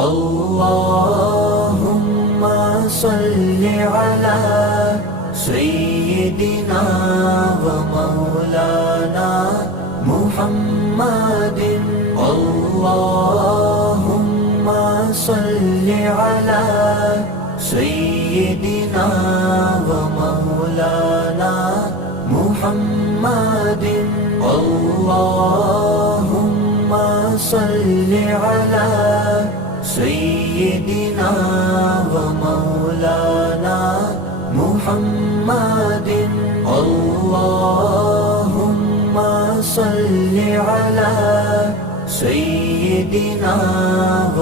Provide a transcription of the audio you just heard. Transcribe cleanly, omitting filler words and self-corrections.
अल्लाहुम्मा सल्लि अला सय्यिदिना व मौलाना मुहम्मदिन। अल्लाहुम्मा सल्लि अला सय्यिदिना व मौलाना मुहम्मदिन। अल्लाहुम्मा सल्लि अला सय्यिदिना व मौलाना मुहम्मदिन। अल्लाहुम्मा सल्लि अला सय्यिदिना व